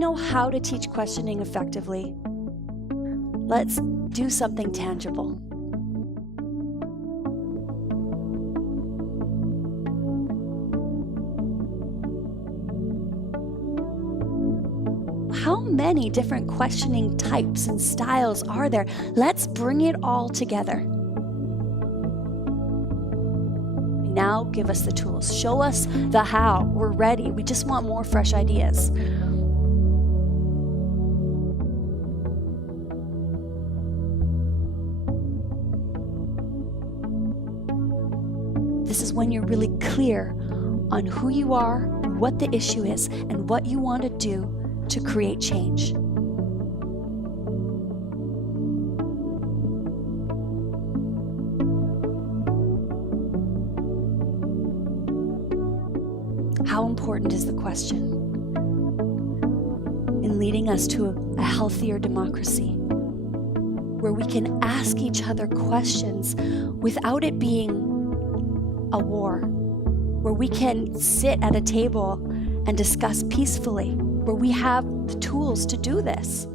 know how to teach questioning effectively, let's do something tangible. How many different questioning types and styles are there? Let's bring it all together. Now give us the tools. Show us the how. We're ready. We just want more fresh ideas. This is when you're really clear on who you are, what the issue is, and what you want to do to create change. How important is the question in leading us to a healthier democracy, where we can ask each other questions without it being a war, where we can sit at a table and discuss peacefully, where we have the tools to do this?